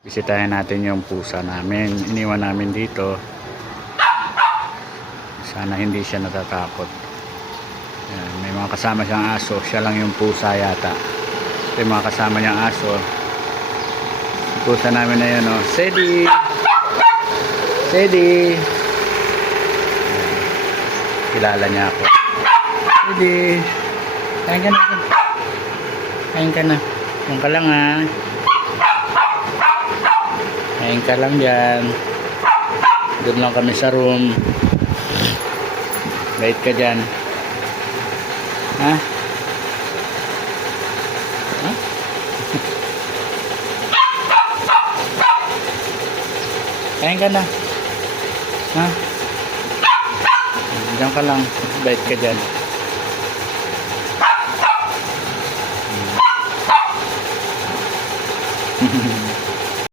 Bisitahin natin yung pusa namin. Iniwan namin dito. Sana hindi siya natatakot. Ayan, may mga kasama siyang aso. Siya lang yung pusa yata. Ito yung mga kasama niyang aso. Pusa namin na yun, oh. Sadie! Sadie! Kilala niya ako. Sadie! Kain ka na. Kain ka na. Yung ka lang, ha. Kain ka lang dyan. Doon lang kami sa room. Bait ka dyan. Ha? Ha? Kain ka na. Ha? Diyan ka lang. Bait ka dyan.